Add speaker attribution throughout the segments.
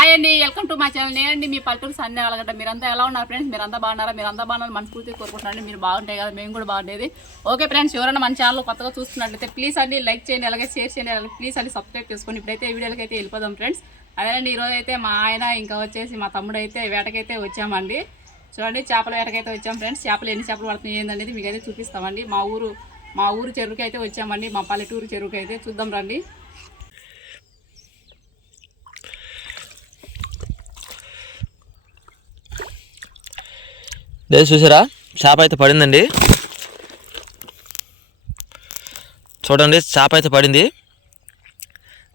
Speaker 1: Hi అండి welcome to మా channel. నేనండి మీ పల్లెటూరు సంధ్య వాళ్ళగడ్డ మీరంతా ఎలా ఉన్నారు ఫ్రెండ్స్ మీరంతా బాగున్నారా? మీరంతా బాగున్నారు మనస్ఫూర్తి కోరుకుంటున్నాను మీరు బాగుంటాయి కదా మేము కూడా బాగుండేది. ఓకే ఫ్రెండ్స్ ఎవరైనా మన ఛానల్ కొత్తగా చూస్తున్నట్లయితే ప్లీజ్ అండి లైక్ చేయండి అలాగే షేర్ చేయండి అలాగే ప్లీజ్ అండి సబ్స్క్రైబ్ చేసుకోండి ఇప్పుడైతే ఈ వీడియోలకి అయితే వెళ్ళిపోదాం ఫ్రెండ్స్ అదేనండి ఈరోజు అయితే మా ఆయన ఇంకా వచ్చేసి మా తమ్ముడు అయితే వేటకైతే వచ్చామండి. చూడండి చేపల వేటకైతే వచ్చాం ఫ్రెండ్స్ చేపలు ఎన్ని చేపలు పడుతున్నాయి ఏందనేది మీకు అయితే చూపిస్తామండి. మా ఊరు మా ఊరు చెరువుకి అయితే వచ్చామండి. మా పల్లెటూరు చెరువుకి అయితే చూద్దాం రండి.
Speaker 2: లేదు చూసారా? చేప అయితే పడిందండి. చూడండి చేప అయితే పడింది.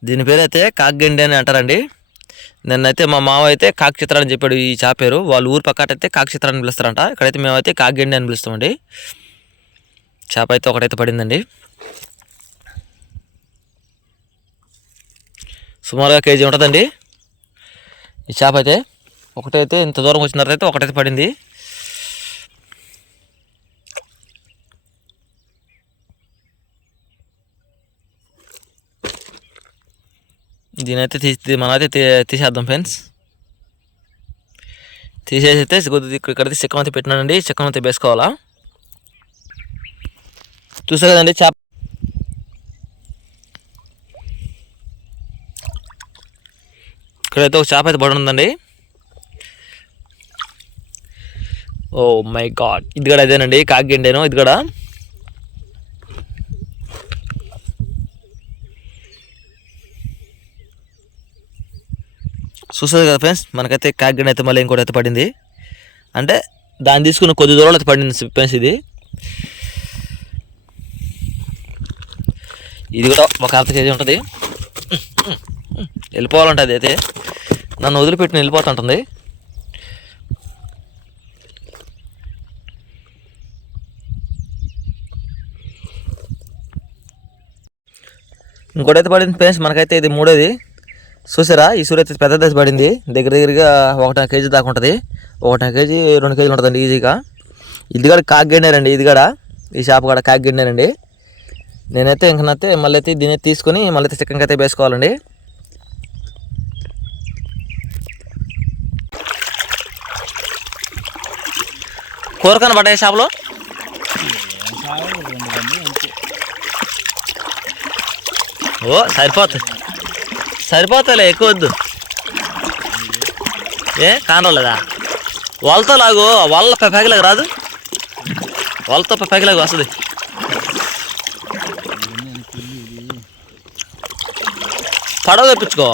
Speaker 2: దీని పేరు అయితే కాగ్గండి అని అంటారండి. నిన్నైతే మా మావ అయితే కాక్ చిత్ర అని చెప్పాడు ఈ చేప పేరు. వాళ్ళు ఊరు పక్కట అయితే కాక్ చిత్ర అని పిలుస్తారంట. ఇక్కడైతే మేమైతే కాగ్గండి అని పిలుస్తామండి. చేప అయితే ఒకటైతే పడిందండి. సుమారుగా కేజీ ఉంటుందండి. ఈ చేప అయితే ఒకటైతే ఇంత దూరం వచ్చిన తర్వాత అయితే ఒకటైతే పడింది. దీనైతే తీసి మనమైతే తీసేద్దాం ఫ్రెండ్స్ తీసేసి అయితే కొద్ది ఇక్కడైతే చిక్కం అయితే పెట్టినానండి చిక్కం అయితే వేసుకోవాలా చూసా కదండి చేప ఇక్కడైతే ఒక చేప అయితే పడి ఉందండి ఓ మై గాడ్ ఇది కూడా అదేనండి కాగ్గండేను ఇది కూడా చూస్తుంది కదా ఫ్రెండ్స్? మనకైతే కాకిగడ అయితే మళ్ళీ ఇంకోటి అయితే పడింది. అంటే దాన్ని తీసుకున్న కొద్ది దూరంలో అయితే పడింది ఫ్రెండ్స్ ఇది. ఇది కూడా ఒక అర్ధ కేజీ ఉంటుంది. వెళ్ళిపోవాలంటే అది అయితే. నన్ను వదిలిపెట్టిన వెళ్ళిపోతుంటుంది ఇంకోటైతే పడింది ఫ్రెండ్స్ మనకైతే ఇది మూడోది. చూసారా? ఈ సూర్య అయితే పెద్ద దశ పడింది. దగ్గర దగ్గరగా ఒకటి కేజీ దాకా ఉంటుంది. ఒకటి కేజీ రెండు కేజీలు ఉంటుందండి ఈజీగా. ఇది కూడా కాగ్గండారండి ఇది కూడా. ఈ షాప్ కూడా కాగ్గండారండి నేనైతే ఇంకనైతే మళ్ళీ అయితే దీన్ని తీసుకొని మళ్ళీ అయితే చికెన్ అయితే వేసుకోవాలండి. కూరకన పడ్డాయి షాప్లో? ఓ సరిపోతుంది. సరిపోతాలే ఎక్కువ వద్దు. ఏ కానలేదా? వాళ్ళతో లాగు వాళ్ళ పెగలాగా రాదు. వాళ్ళతో పెగలాగా వస్తుంది. పడవ తెప్పించుకో.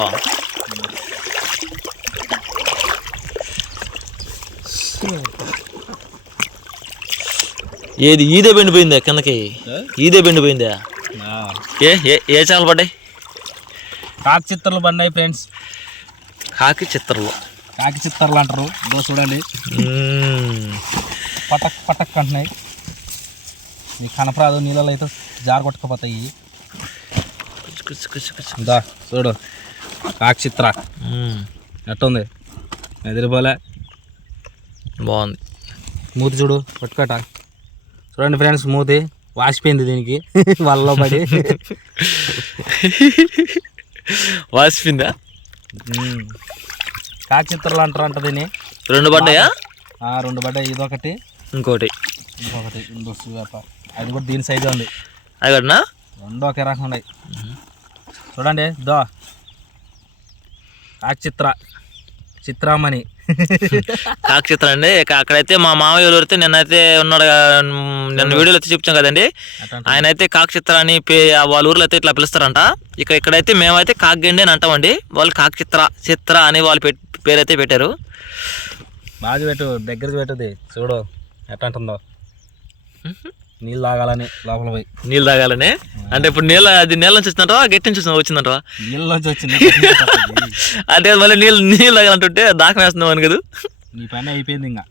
Speaker 2: ఏది ఈదే బెండిపోయిందా కిందకి? ఈదే బెండిపోయిందా ఏ ఏ చాలు పడ్డాయి?
Speaker 3: కాకి చిత్తర్లు పడినాయి ఫ్రెండ్స్.
Speaker 2: కాకి చిత్రలు
Speaker 3: కాకి చిత్తర్లు అంటారు. దో చూడండి. పటక్ పటక్ అంటున్నాయి. ఈ కనపరాదు నీళ్ళలో అయితే జార కొట్టుకుపోతాయి. దా చూడు. కాకి చిత్ర. ఎట్టుంది? ఎదిరిపోలే.
Speaker 2: బాగుంది.
Speaker 3: మూతి చూడు పట్టుకోట. చూడండి ఫ్రెండ్స్ మూతి. వాసిపోయింది దీనికి. వాళ్ళలో పడి.
Speaker 2: వాసిపోయిందా
Speaker 3: ఉమ్. కాకి చిత్రలు అంటారు అంట దీన్ని.
Speaker 2: రెండు పడ్డాయా?
Speaker 3: రెండు పడ్డాయి. ఇదొకటి.
Speaker 2: ఇంకోటి.
Speaker 3: ఇంకొకటి. ఇంకో వేప అది కూడా దీని సైజు ఉంది.
Speaker 2: అగడనా
Speaker 3: రెండు ఒకే రకం ఉన్నాయి. చూడండి దో కాకి చిత్ర చిత్రామణి.
Speaker 2: కాకి చిత్రం అండి ఇక అక్కడైతే మా మామయ్య అయితే నిన్నైతే ఉన్నాడు నిన్న వీడియోలో అయితే చూపించాం కదండి. ఆయన అయితే కాకి చిత్ర అని వాళ్ళ ఊర్లో అయితే ఇట్లా పిలుస్తారంట. ఇక ఇక్కడైతే మేమైతే కాకిగండి అని అంటామండి. వాళ్ళు కాకి చిత్ర అని వాళ్ళు పెట్ పేరు అయితే పెట్టారు.
Speaker 3: బాగా పెట్టు దగ్గరికి పెట్టుది చూడు ఎట్లా అంటుందో. నీళ్ళు తాగాలని లోపల పోయి.
Speaker 2: నీళ్ళు తాగాలని? అంటే ఇప్పుడు నీళ్ళ అది నీళ్ళ నుంచి వచ్చిందంటవా? గట్టి నుంచి వచ్చిందా- వచ్చిందంటవా?
Speaker 3: నీళ్ళలోంచి వచ్చింది
Speaker 2: అదే మళ్ళీ నీళ్ళు నీళ్ళు తాగాలంటుంటే దాకం వేస్తున్నావు అని కదా.
Speaker 3: నీ పని అయిపోయింది ఇంకా.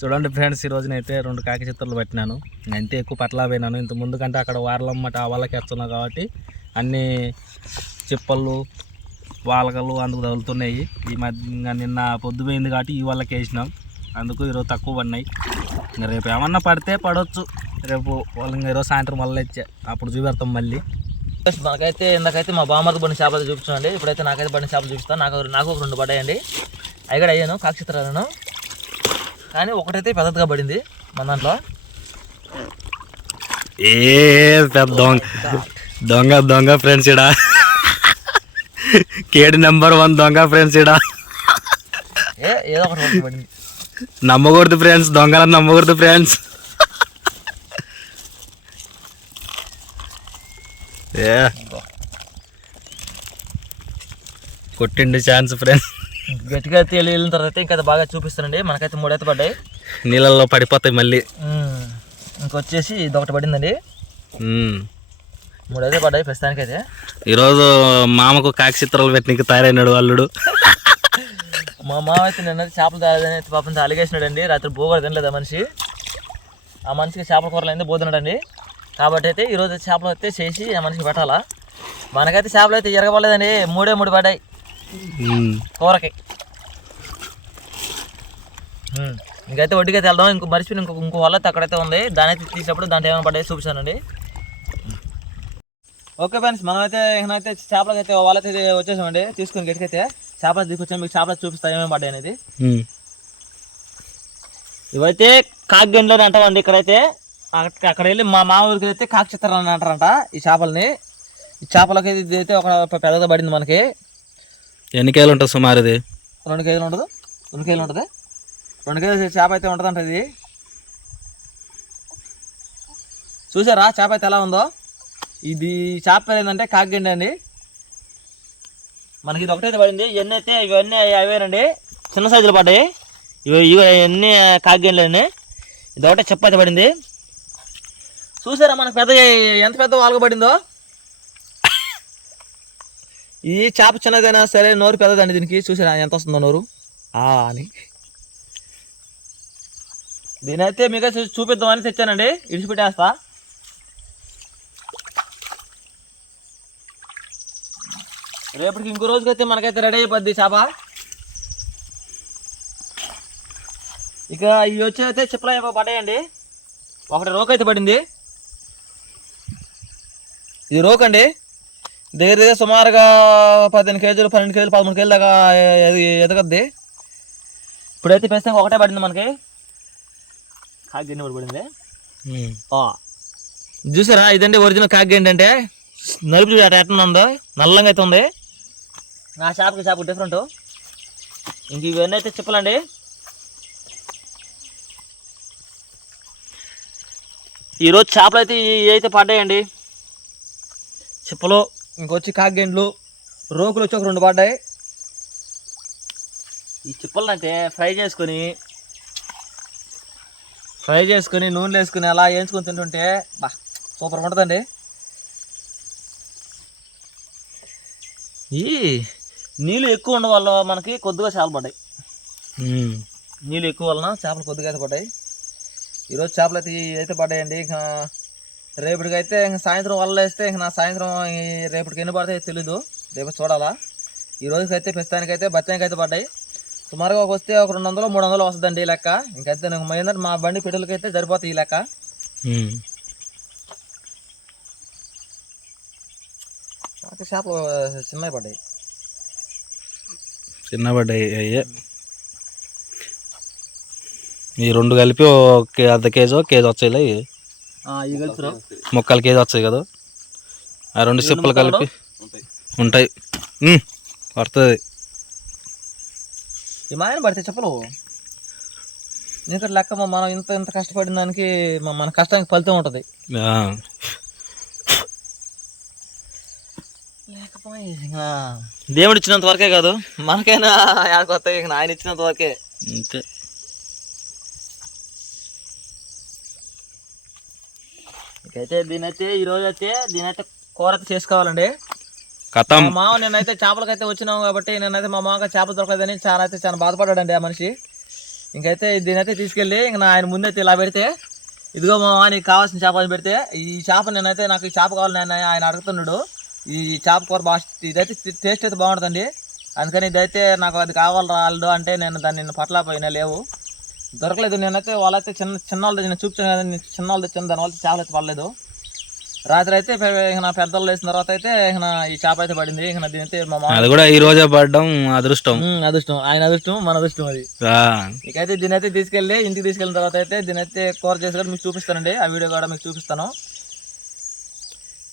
Speaker 3: చూడండి ఫ్రెండ్స్ ఈ రోజునైతే రెండు కాకి చిత్రాలు పట్టినాను. అంతే ఎక్కువ పట్లా పోయినాను. ఇంత ముందు కంటే అక్కడ వారలమ్మట ఆ వాళ్ళకి వేస్తున్నా కాబట్టి అన్ని చిప్పలు వాలకలు అందుకు తగులుతున్నాయి. ఈ మధ్య ఇంకా నిన్న పొద్దు పోయింది కాబట్టి ఈ వాళ్ళకి వేసినాం. అందుకు ఈరోజు తక్కువ పడినాయి. ఇంకా రేపు ఏమన్నా పడితే పడవచ్చు రేపు వాళ్ళు ఇంకా ఈరోజు సాయంత్రం మళ్ళీ ఇచ్చే అప్పుడు చూపెడతాం మళ్ళీ.
Speaker 2: మనకైతే ఇందాకైతే మా బామ్మది బండి చేపలు చూపించండి ఇప్పుడైతే నాకైతే బండి చేపలు చూపిస్తాను నాకు నాకు ఒక రెండు పడ్డాయండి. అవి కూడా అయ్యాను కాక్షిత్రాలను కానీ ఒకటైతే పెద్దదిగా పడింది మన దాంట్లో.
Speaker 3: ఏ పెద్ద దొంగ. దొంగ దొంగ ఫ్రెండ్స్ ఇడా కేడి నెంబర్ వన్ దొంగ ఫ్రెండ్స్ ఇడా
Speaker 2: ఏ ఏదో ఒకటి పడింది.
Speaker 3: నమ్మకూడదు ఫ్రెండ్స్ దొంగలను నమ్మకూడదు ఫ్రెండ్స్. ఏ. కొట్టిండు ఛాన్స్ ఫ్రెండ్స్.
Speaker 2: గట్టిగా తేలి వెళ్ళిన తర్వాత ఇంకా అది బాగా చూపిస్తానండి. మనకైతే మూడైతే పడ్డాయి.
Speaker 3: నీళ్ళల్లో పడిపోతాయి మళ్ళీ.
Speaker 2: ఇంకొచ్చేసి ఇది ఒకటి పడిందండి. మూడైతే పడ్డాయి ప్రస్తుతానికైతే.
Speaker 3: ఈరోజు మామకు కాక్షిత్రాలు పెట్టినకి తయారైనాడు అల్లుడు.
Speaker 2: మా మామ అయితే నిన్న చేపలు తాగదని అయితే పాపం అలిగేసినాడండి. రాత్రి బోగడ తినలేదు ఆ మనిషి? ఆ మనిషికి చేపల కూరలు అయితే బోతున్నాడండి కాబట్టి అయితే ఈరోజు చేపలు అయితే చేసి ఆ మనిషికి పెట్టాలా? మనకైతే చేపలు అయితే ఎరగబడలేదండి. మూడే మూడు పడ్డాయి. కూరకి. ఉమ్. ఇంకైతే అయితే వెళ్దాం. ఇంకో మర్చిపోయిన ఇంకో ఇంకో వల్ల అక్కడైతే ఉంది. దాని అయితే తీసినప్పుడు దాంట్లో ఏమైనా పడ్డాయి చూపిస్తానండి. ఓకే ఫ్రెండ్స్ మనమైతే అయితే చేపలకి అయితే వాళ్ళైతే వచ్చేసామండి. తీసుకుని గట్టికైతే. చేపలు తీసుకొచ్చాం మీకు చేపలు చూపిస్తా ఏమేమి పడ్డాయి అనేది. ఇవైతే కాకిగండ్లని అంటామండి ఇక్కడైతే. అక్క- అక్కడ వెళ్ళి మా మా ఊరికి అయితే కాక్షిత్రం అని అంటారంట ఈ చేపల్ని. ఈ చేపలకి ఇది అయితే ఒక పెద్దగా పడింది మనకి.
Speaker 3: ఎన్ని కేలు ఉంటుంది సుమారు ఇది?
Speaker 2: రెండు కేజీలు ఉండదు రెండు కేజీలు ఉంటుంది. రెండు కేజీలు చేప అయితే ఉంటుందంట ఇది. చూసారా? చేప అయితే ఎలా ఉందో? ఇది చేప పేరు ఏంటంటే కాకిగండి అండి. మనకి ఇది ఒకటైతే పడింది. ఇవన్నీ అయితే ఇవన్నీ అవేనండి. చిన్న సైజులు పడ్డాయి ఇవి ఇవి ఇవన్నీ కాకిగండ్లు ఇది ఒకటే చెప్ప అయితే పడింది. చూసారా మనకు పెద్ద ఎంత పెద్ద వాలుగా పడిందో? ఈ చేప చిన్నదైనా సరే నోరు పెద్దదండి దీనికి. చూసారా ఎంత వస్తుందో నోరు? ఆ అని. దీనైతే మీకు చూపిద్దామని తెచ్చానండి. ఇడిచిపెట్టేస్తా. రేపటికి ఇంకో రోజుకైతే మనకైతే రెడీ అయిపోద్ది చేప. ఇక ఇవి వచ్చి అయితే చిప్పలు అయిపో పడ్డాయండి ఒకటి రోక్ అయితే పడింది. ఇది రోక్ అండి దగ్గర దగ్గర సుమారుగా పదిహేను కేజీలు పన్నెండు కేజీలు పదమూడు కేజీల దాకా ఎది ఎదగద్ది. ఇప్పుడైతే ప్రస్తుతం ఒకటే పడింది మనకి. కాకిగండి ఒకటి పడింది. చూసారా? ఇదండి ఒరిజినల్ కాకిగండి అంటే నలుపు ఎట్లా ఉందో. నల్లంగా అయితే ఉంది. నా షాప్కి షాప్ డిఫరెంట్ ఇంక ఇవన్నీ అయితే చెప్పలండి. ఈరోజు చేపలు అయితే ఇవి అయితే పడ్డాయండి. చిప్పలు ఇంకొచ్చి కాకిగండ్లు రోకులు వచ్చి ఒక రెండు పడ్డాయి. ఈ చిప్పలను అయితే ఫ్రై చేసుకొని ఫ్రై చేసుకొని నూనెలు వేసుకొని అలా వేయించుకొని తింటుంటే బా సూపర్ ఉంటుందండి. ఈ నీళ్ళు ఎక్కువ ఉండడం వల్ల మనకి కొద్దిగా చేపలు పడ్డాయి. నీళ్ళు ఎక్కువ వలన చేపలు కొద్దిగా అయితే పడ్డాయి. ఈరోజు చేపలు అయితే అయితే పడ్డాయండి. ఇంకా రేపటికి అయితే ఇంకా సాయంత్రం వల్ల వేస్తే ఇంకా నా సాయంత్రం రేపటికి ఎన్ని పడతాయో తెలీదు. రేపు చూడాలా. ఈ రోజుకి అయితే ప్రస్తుతానికి అయితే బత్తానికి అయితే పడ్డాయి. సుమారుగా ఒక వస్తే ఒక రెండు వందలు మూడు వందలు వస్తుందండి ఈ లెక్క. ఇంకైతే నాకు ఏంటంటే మా బండి పెట్రోల్కి అయితే సరిపోతాయి ఈ లెక్క. నాకు చేపలు చిన్నవి పడ్డాయి.
Speaker 3: చిన్న పడ్డాయి అయ్యే ఈ రెండు కలిపి ఒక అర్ధ కేజీ కేజీ వచ్చాయి
Speaker 2: ఈ కలుపురు.
Speaker 3: ముక్కలు కేజీ వచ్చాయి కదా. ఆ రెండు సిప్పలు కలిపి ఉంటాయి. పడుతుంది.
Speaker 2: ఈ మాయన పడితే చెప్పలు ఎందుకంటే లెక్క మనం ఇంత ఇంత కష్టపడిన దానికి మన కష్టానికి ఫలితం ఉంటుంది
Speaker 3: ఆ.
Speaker 2: లేకపోయి ఇంకా దేవుడు ఇచ్చినంత వరకే కాదు మనకైనా ఆడుకొస్తాయి ఇక ఆయన ఇచ్చినంత వరకే.
Speaker 3: అంతే.
Speaker 2: ఇకైతే దీనైతే ఈ రోజు అయితే దీనైతే కూర అయితే చేసుకోవాలండి.
Speaker 3: కథం
Speaker 2: మా మామ నేనైతే చేపలకైతే వచ్చినాం కాబట్టి నేనైతే మా మామగా చేపలు దొరకలేదని చాలా అయితే చాలా బాధపడ్డాడండి ఆ మనిషి. ఇంకైతే దీనైతే తీసుకెళ్ళి ఇంక నా ఆయన ముందైతే ఇలా పెడితే ఇదిగో మామ నీకు కావాల్సిన చేపలు పెడితే ఈ చేప నేనైతే నాకు ఈ చేప కావాలి నేను ఆయన అడుగుతున్నాడు. ఈ చేప కూర బాగా ఇదైతే టేస్ట్ అయితే బాగుంటుందండి. అందుకని ఇదైతే నాకు అది కావాలి రాళ్ళు అంటే నేను దాన్ని పట్టలేకపోయినా లేవు. దొరకలేదు నేనైతే వాళ్ళైతే చిన్న చిన్న వాళ్ళది నేను చూపించాను కదా చిన్న వాళ్ళు తెచ్చాను దాని వల్ల చేపలు అయితే పడలేదు. రాత్రి అయితే ఇక పెద్దలు వేసిన తర్వాత అయితే ఇక ఈ చేప అయితే పడింది. ఇక దీని అయితే
Speaker 3: అది కూడా ఈ రోజే పడడం అదృష్టం.
Speaker 2: అదృష్టం. ఆయన అదృష్టం మన అదృష్టం అది. ఇకైతే దీని అయితే తీసుకెళ్ళి ఇంటికి తీసుకెళ్ళిన తర్వాత అయితే దీని అయితే కూర చేసి కూడా మీకు చూపిస్తానండి. ఆ వీడియో కూడా మీకు చూపిస్తాను.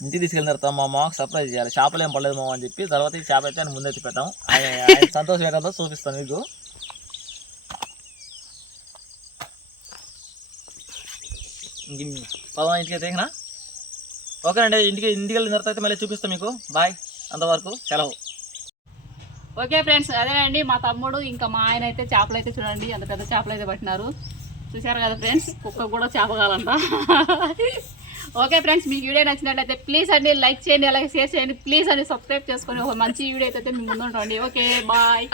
Speaker 2: ఇంటికి తీసుకెళ్ళిన తర్వాత మా మామకు సర్ప్రైజ్ చేయాలి. చేపలు ఏం పడలేదు మామ అని చెప్పి తర్వాత ఈ చేప అయితే ఆయన ముందైతే పెట్టాం ఆయన సంతోషం ఏంటో చూపిస్తాను మీకు. పదవ ఇంటికి అయితే ఓకేనండి ఇంటికి ఇంటికి వెళ్ళిన తర్వాత అయితే మళ్ళీ చూపిస్తాం మీకు. బాయ్. అంతవరకు సెలవు.
Speaker 1: ఓకే ఫ్రెండ్స్ అదేనండి మా తమ్ముడు ఇంకా మా ఆయన అయితే చేపలు అయితే చూడండి అంత పెద్ద చేపలు అయితే పట్టినారు. చూసారు కదా ఫ్రెండ్స్ కుక్క కూడా చేప ఓకే ఫ్రెండ్స్ మీకు వీడియో నచ్చినట్లయితే ప్లీజ్ అండి లైక్ చేయండి అలాగే షేర్ చేయండి. ప్లీజ్ అండి సబ్స్క్రైబ్ చేసుకొని ఒక మంచి వీడియో అయితే మీ ముందు ఉండండి ఓకే బాయ్